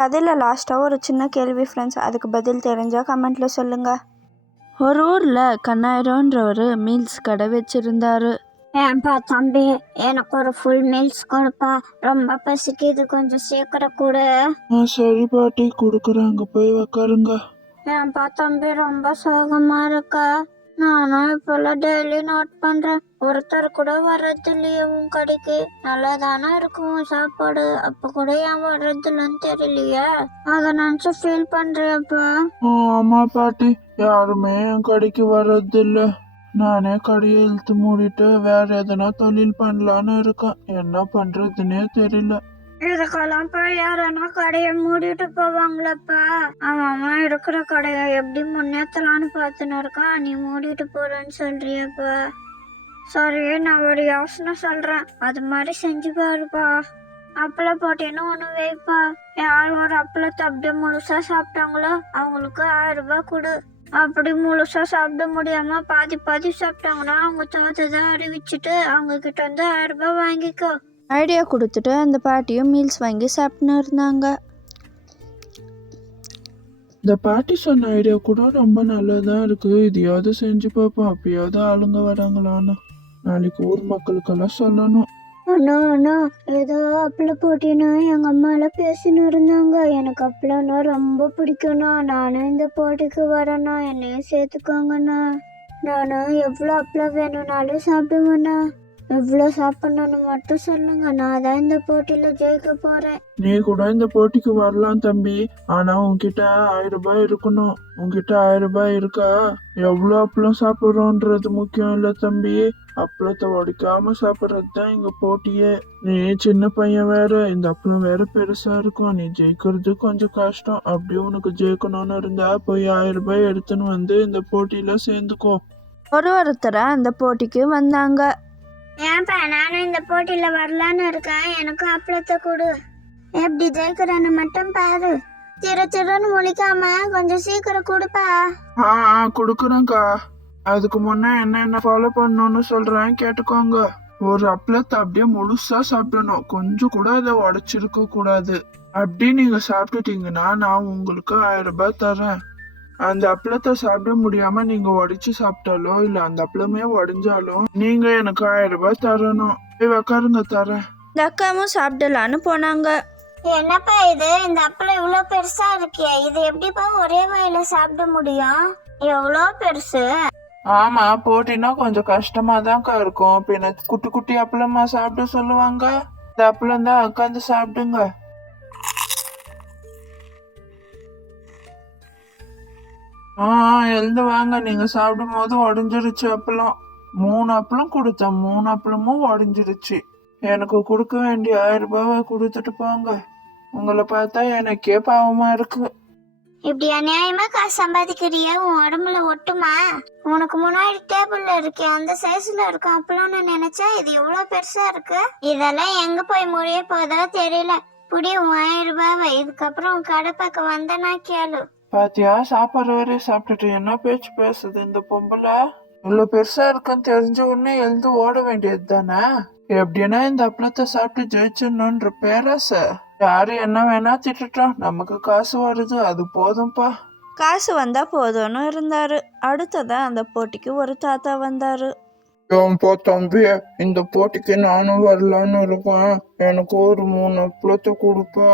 கதையில் லாஸ்ட்டாக ஒரு சின்ன கேள்வி ஃப்ரெண்ட்ஸ், அதுக்கு பதில் தெரிஞ்சால் கமெண்ட்டில் சொல்லுங்கள். ஒரு ஊரில் கண்ணாயிரம்ன்றவர் மீல்ஸ் கடை வச்சுருந்தாரு. ஏன்பா தம்பி, எனக்கு ஒரு ஃபுல் மீல்ஸ் கொடுப்பா, ரொம்ப பசிக்குது, கொஞ்சம் சீக்கிரம் கொடு. சரி பாட்டி, கொடுக்குறாங்க, போய் உக்காருங்க. ஏன்பா தம்பி, ரொம்ப சோகமா இருக்கா? நானும் இப்பெல்லாம் டெய்லி நோட் பண்றேன், ஒருத்தர் கூட வர்றது இல்லையே உன் கடைக்கு. நல்லா தானே இருக்கும் சாப்பாடு, அப்ப கூட ஏன் வர்றதில்லன்னு தெரியலையே. அதை நினைச்சு ஃபீல் பண்றியாப்பா? ஆமா பாட்டி, யாருமே என் கடைக்கு வர்றதில்ல. நானே கடையை இழுத்து மூடிட்டு வேற எதனா தொழில் பண்ணலான்னு இருக்கேன். என்ன பண்றதுன்னே தெரியல. இதுக்கெல்லாம் போய் யாரனா கடையை மூடிட்டு போவாங்களப்பா? அவன் இருக்கிற கடையை எப்படி முன்னேற்றலான்னு பார்த்துன்னு இருக்கான், நீ மூடிட்டு போறேன்னு சொல்றியப்பா? சரி, நான் ஒரு யோசனை சொல்றேன், அது மாதிரி செஞ்சு பாருப்பா. அப்பள போட்டேன்னு ஒன்று வைப்பா. யார் ஒரு அப்பளத்தை அப்படியே முழுசா சாப்பிட்டாங்களோ அவங்களுக்கு 1000 ரூபாய் கொடு. அப்படி முழுசா சாப்பிட முடியாம பாதி பாதி சாப்பிட்டாங்கன்னா அவங்க தோத்ததை அறிவிச்சுட்டு அவங்க கிட்ட வந்து 1000 ரூபாய் வாங்கிக்கோ. ஐடியா கொடுத்துட்டு அந்த பாட்டியும் மீல்ஸ் வாங்கி சாப்பிட்டுன்னு இருந்தாங்க. இந்த பாட்டி சொன்ன ஐடியா கூட ரொம்ப நல்லதான் இருக்கு. இதையாவது செஞ்சு பார்ப்போம், அப்பயாவது ஆளுங்க வராங்களான்னு. நாளைக்கு ஊர் மக்களுக்கெல்லாம் சொல்லணும். அண்ணா, ஏதோ அப்பள போட்டினா எங்க அம்மால பேசின்னு இருந்தாங்க. எனக்கு அப்பளம்னா ரொம்ப பிடிக்கும்ண்ணா. நானும் இந்த போட்டிக்கு வரேண்ணா, என்னையும் சேர்த்துக்கோங்கண்ணா. நானும் எவ்வளோ அப்பளம் வேணும்னாலும் சாப்பிடுவேண்ணா. எவ்வளோ சாப்பிடணும்னு மட்டும் சொல்லுங்க, நான் தான் இந்த போட்டியில ஜெயிக்க போறேன். நீ கூட இந்த போட்டிக்கு வரலாம் தம்பி, ஆனா உன்கிட்ட 1000 ரூபாய் இருக்கணும். உன்கிட்ட 1000 ரூபாய் இருக்கா? எவ்வளோ அப்பளம் சாப்பிடுறோன்றது முக்கியம் இல்ல தம்பி, அப்பளத்தை உடைக்காம சாப்பிட்றது தான் இங்க போட்டியே. நீ சின்ன பையன் வேற, இந்த அப்பளம் வேற பெருசா இருக்கும், நீ ஜெயிக்கிறது கொஞ்சம் கஷ்டம். அப்படி உனக்கு ஜெயிக்கணும்னு இருந்தா போய் 1000 ரூபாய் எடுத்துன்னு வந்து இந்த போட்டியில சேர்ந்துக்கோ. ஒருத்தரா அந்த போட்டிக்கு வந்தாங்க. ஏன்பா, நானும் இந்த போட்டியில வரலான்னு இருக்கேன், எனக்கு அப்பளத்தை கொடு. எப்படி ஜெயிக்கிறேன்னு மட்டும் பாரு. திருன்னு முழிக்காம கொஞ்சம் சீக்கிரம் கொடுப்பா. கொடுக்குறேங்க்கா. அதுக்கு முன்ன என்ன ஃபாலோ பண்ணணும்னு சொல்றேன், கேட்டுக்கோங்க. ஒரு அப்பளத்தை அப்படியே முழுசா சாப்பிடணும், கொஞ்சம் கூட அதை உடைச்சிருக்க கூடாது. அப்படி நீங்க சாப்பிட்டுட்டீங்கன்னா நான் உங்களுக்கு 1000 ரூபாய் தரேன். அந்த அப்பளத்தை சாப்பிட முடியாம நீங்க உடைச்சு சாப்பிட்டாலோ இல்ல அந்த அப்பளமே உடைஞ்சாலும் நீங்க எனக்கு 1000 ரூபாய் தரணும். போய் உக்காருங்க, தரேன். இந்த அக்காவும் சாப்பிடலான்னு போனாங்க. என்னப்பா இது, இந்த அப்பளம் இவ்வளவு பெருசா இருக்கே, இது எப்படிப்பா ஒரே வாயில சாப்பிட முடியும்? எவ்வளோ பெருசு. ஆமா, போட்டினா கொஞ்சம் கஷ்டமா தான்க்கா இருக்கும். பின்ன குட்டி குட்டி அப்பளமா சாப்பிட சொல்லுவாங்க. இந்த அப்பளம் தான் உட்காந்து சாப்பிடுங்க. எழுந்து வாங்க, நீங்க சாப்பிடும் போது உடஞ்சிருச்சு அப்பளம். 3 அப்பளம் கொடுத்தேன், 3 அப்பளமும் உடஞ்சிருச்சு. எனக்கு கொடுக்க வேண்டிய 1000 ரூபாவை கொடுத்துட்டு போங்க. உங்களை பார்த்தா எனக்கே பாவமா இருக்கு. இப்படி அநியாயமா காசு சம்பாதிக்கிறிய, உன் உடம்புல ஒட்டுமா? உனக்கு முன்னாடி டேபிள்ல இருக்கு, அந்த சைஸ்ல இருக்கும் அப்பளம்னு நினைச்சா இது எவ்வளவு பெருசா இருக்கு. இதெல்லாம் எங்க போய் முடிய போதோ தெரியல. புடி உன் 1000 ரூபாவை, இதுக்கப்புறம் உன் கடை பக்கம் வந்தனா கேளு. பாத்தியா, சாப்பாடு வரையும் சாப்பிட்டுட்டு என்ன பேச்சு பேசுது இந்த பொம்பளை. இவ்வளவு பெருசா இருக்குன்னு தெரிஞ்ச உடனே எழுந்து ஓட வேண்டியது தானே. எப்படின்னா இந்த அப்பளத்தை சாப்பிட்டு ஜெயிச்சிடணும்ன்ற பேராசை. யாரு என்ன வேணா திட்டட்டும், நமக்கு காசு வருது, அது போதும்பா. காசு வந்தா போதும்னு இருந்தாரு. அடுத்ததான் அந்த போட்டிக்கு ஒரு தாத்தா வந்தாரு. ஏன்பா தம்பி, இந்த போட்டிக்கு நானும் வரலான்னு இருக்கேன், எனக்கு ஒரு 3 அப்பளத்தை கொடுப்பா.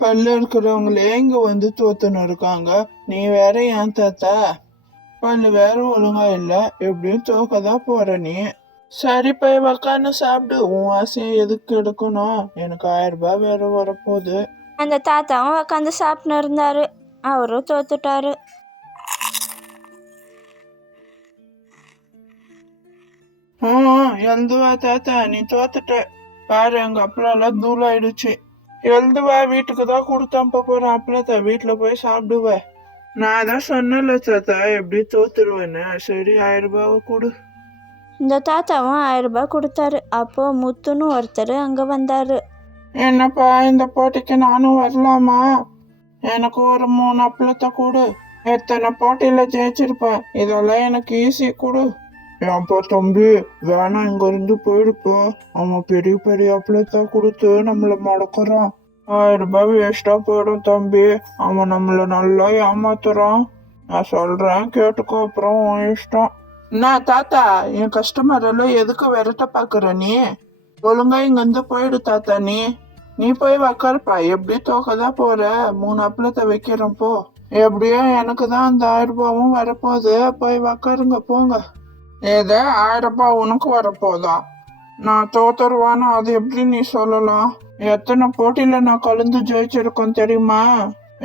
பல்ல இருக்கிறவங்களே இங்க வந்து தோத்துன்னு இருக்காங்க, நீ வேற ஏன் தாத்தா? பல்லு வேற ஒழுங்கா இல்ல, எப்படியும் தோக்கதான் போற நீ. சரி, போய் உக்காந்து சாப்பிடு, உன் ஆசையை எதுக்கு எடுக்கணும்? எனக்கு 1000 ரூபாய் வேற வரப்போகுது. அந்த தாத்தாவும் உட்காந்து சாப்பிட்டுன்னு இருந்தாரு. அவரும் தோத்துட்டாரு. எழுதுவா தாத்தா, நீ தோத்துட்ட பாரு, எங்க அப்பளம் எல்லாம் தூளாயிடுச்சு. எழுதுவா, வீட்டுக்கு தான் கொடுத்தாம்ப போறேன் அப்பளத்தை, வீட்டுல போய் சாப்பிடுவேன். நான் தான் சொன்னல தாத்தா, எப்படி தோத்துருவேன்னு. சரி, 1000 ரூபாவை கொடு. இந்த தாத்தாவும் 1000 ரூபாய் கொடுத்தாரு. அப்போ முத்துன்னு ஒருத்தர் அங்க வந்தாரு. என்னப்பா, இந்த போட்டிக்கு நானும் வரலாமா? எனக்கு ஒரு 3 அப்பளத்தை கொடு. எத்தனை போட்டியில ஜெயிச்சிருப்பேன், இதெல்லாம் எனக்கு ஈஸி கொடு. ஏன்பா தம்பி, வேணாம், இங்க இருந்து போயிடுப்பா. அவன் பெரிய பெரிய அப்பளத்தை கொடுத்து நம்மள மடக்குறான். 1000 ரூபாய் வேஸ்டா போயிடும் தம்பி. அவன் நம்மள நல்லா ஏமாத்துறான். நான் சொல்றேன் கேட்டுக்கோ, அப்புறம் உன் இஷ்டம். என்ன தாத்தா, என் கஸ்டமர் எல்லாம் எதுக்கு விரட்ட பாக்குற நீ? ஒழுங்கா இங்க இருந்து போயிடு தாத்தா. நீ போய் உக்காருப்பா. எப்படி தோக்கதான் போற? 3 அப்பளத்தை வைக்கிறேன் போ. எப்படியோ எனக்கு தான் அந்த 1000 ரூபாவும் வரப்போகுது. போய் உக்காருங்க போங்க. ஏதோ 1000 ரூபாய் உனக்கு வரப்போதா? நான் தோத்துருவான்னு அது எப்படி நீ சொல்லலாம்? எத்தனை போட்டியில நான் கலந்து ஜெயிச்சிருக்கேன் தெரியுமா?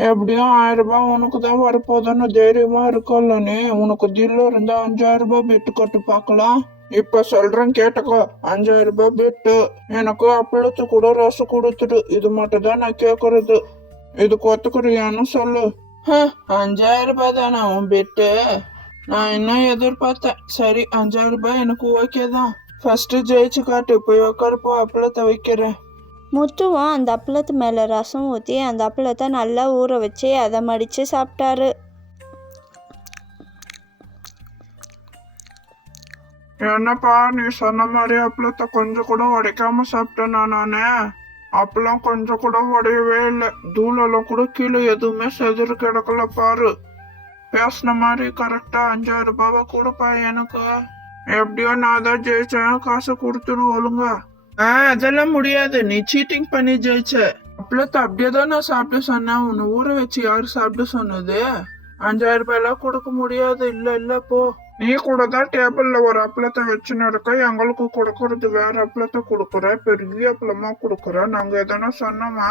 எப்படியும் 1000 ரூபாய் உனக்கு தான் வரப்போதுன்னு தைரியமா இருக்கல நீ. உனக்கு தில்ல இருந்தா 5000 ரூபாய் பெட்டு கட்டு பார்க்கலாம். இப்ப சொல்றேன் கேட்டுக்கோ. 5000 ரூபாய் பெட்டு. எனக்கு அப்பளத்து கூட ரசம் கொடுத்துடு. இது மட்டும் தான் நான் கேக்குறது. இதுக்கு ஒத்துக்குறியான்னு சொல்லு. 5000 ரூபாய் தானே உன் பெட்டு? நான் என்ன எதிர்பார்த்தேன். சரி, 5000 ரூபாய் எனக்கு ஓகே தான். ஃபர்ஸ்ட் ஜெயிச்சு காட்டு. போய் உக்காருப்போ, அப்பளத்தை வைக்கிறேன். முத்துவும் அந்த அப்பளத்து மேலே ரசம் ஊற்றி அந்த அப்பளத்தை நல்லா ஊற வச்சு அதை மடித்து சாப்பிட்டாரு. என்னப்பா, நீ சொன்ன மாதிரி அப்பளத்தை கொஞ்சம் கூட உடைக்காம சாப்பிட்டேனா நானே? அப்பளம் கொஞ்சம் கூட உடையவே இல்லை. தூளெல்லாம் கூட கீழே எதுவுமே செதறு கிடக்கல பாரு. பேசின மாதிரி கரெக்டா 5000 ரூபாவை கொடுப்பா எனக்கு. எப்படியோ நான் தான் ஜெயிச்சேன். காசு கொடுத்துடு ஒழுங்கா. அதெல்லாம் முடியாது. நீ சீட்டிங் பண்ணி ஜெயிச்ச. அப்பளத்தை அப்படியே தான் நான் சாப்பிட்டு சொன்னேன். உன்னை ஊற வச்சு யாரு சாப்பிட்டு சொன்னது? 5000 ரூபாய் எல்லாம் கொடுக்க முடியாது. இல்ல போ. நீ கூட தான் டேபிள்ல ஒரு அப்பளத்தை வச்சுன்னு இருக்க. எங்களுக்கு கொடுக்கறது வேற அப்பளத்தை கொடுக்குற. பெரிய அப்பளமா கொடுக்குற. நாங்க எதனா சொன்னோமா?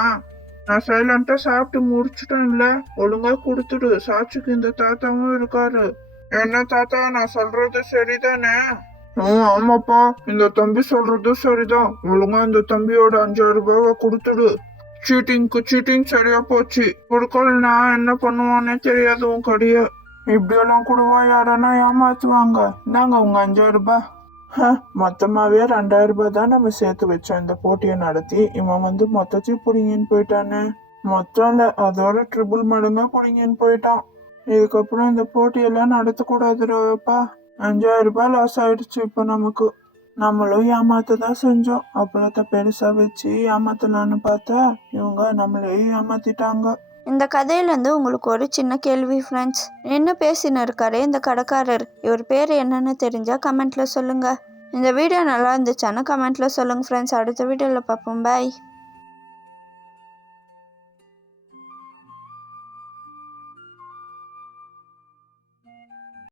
நான் சைலண்டா சாப்பிட்டு முடிச்சுட்டேன். இல்ல, ஒழுங்கா கொடுத்துடு. சாட்சிக்கு இந்த தாத்தாவும் இருக்காரு. என்ன தாத்தா, நான் சொல்றது சரிதானே? ஆமாப்பா, இந்த தம்பி சொல்றது சரிதான். ஒழுங்கா இந்த தம்பியோட 5000 ரூபாவை கொடுத்துடு. சீட்டிங் சரியா போச்சு. கொடுக்கலனா என்ன பண்ணுவானே தெரியாது உன் கடைய. இப்படியெல்லாம் கூடவா யாரனா ஏமாத்துவாங்க? நாங்க உங்க 5000 ரூபாய். மொத்தமாவே 2000 ரூபாய் தான் நம்ம சேர்த்து வச்சோம் இந்த போட்டியை நடத்தி. இவன் வந்து மொத்தத்தையும் பிடிங்கின்னு போயிட்டானே. மொத்தம் இல்ல, அதோட ட்ரிபிள் மடங்கா பிடிங்கின்னு போயிட்டான். இதுக்கப்புறம் இந்த போட்டியெல்லாம் நடத்தக்கூடாதுப்பா. 5000 ரூபாய் லாஸ் ஆயிடுச்சு. இப்போ நமக்கு நம்மளும் ஏமாத்ததான் செஞ்சோம். அப்பளத்தை பெருசா வச்சு ஏமாத்தலான்னு பார்த்தா இவங்க நம்மளே ஏமாத்திட்டாங்க. இந்த கதையிலேருந்து உங்களுக்கு ஒரு சின்ன கேள்வி ஃப்ரெண்ட்ஸ். என்ன பேசின்னு இருக்காரு இந்த கடைக்காரர்? இவர் பேர் என்னன்னு தெரிஞ்சால் கமெண்ட்டில் சொல்லுங்கள். இந்த வீடியோ நல்லா இருந்துச்சான்னு கமெண்ட்டில் சொல்லுங்கள் ஃப்ரெண்ட்ஸ். அடுத்த வீடியோவில் பார்ப்போம். பாய்.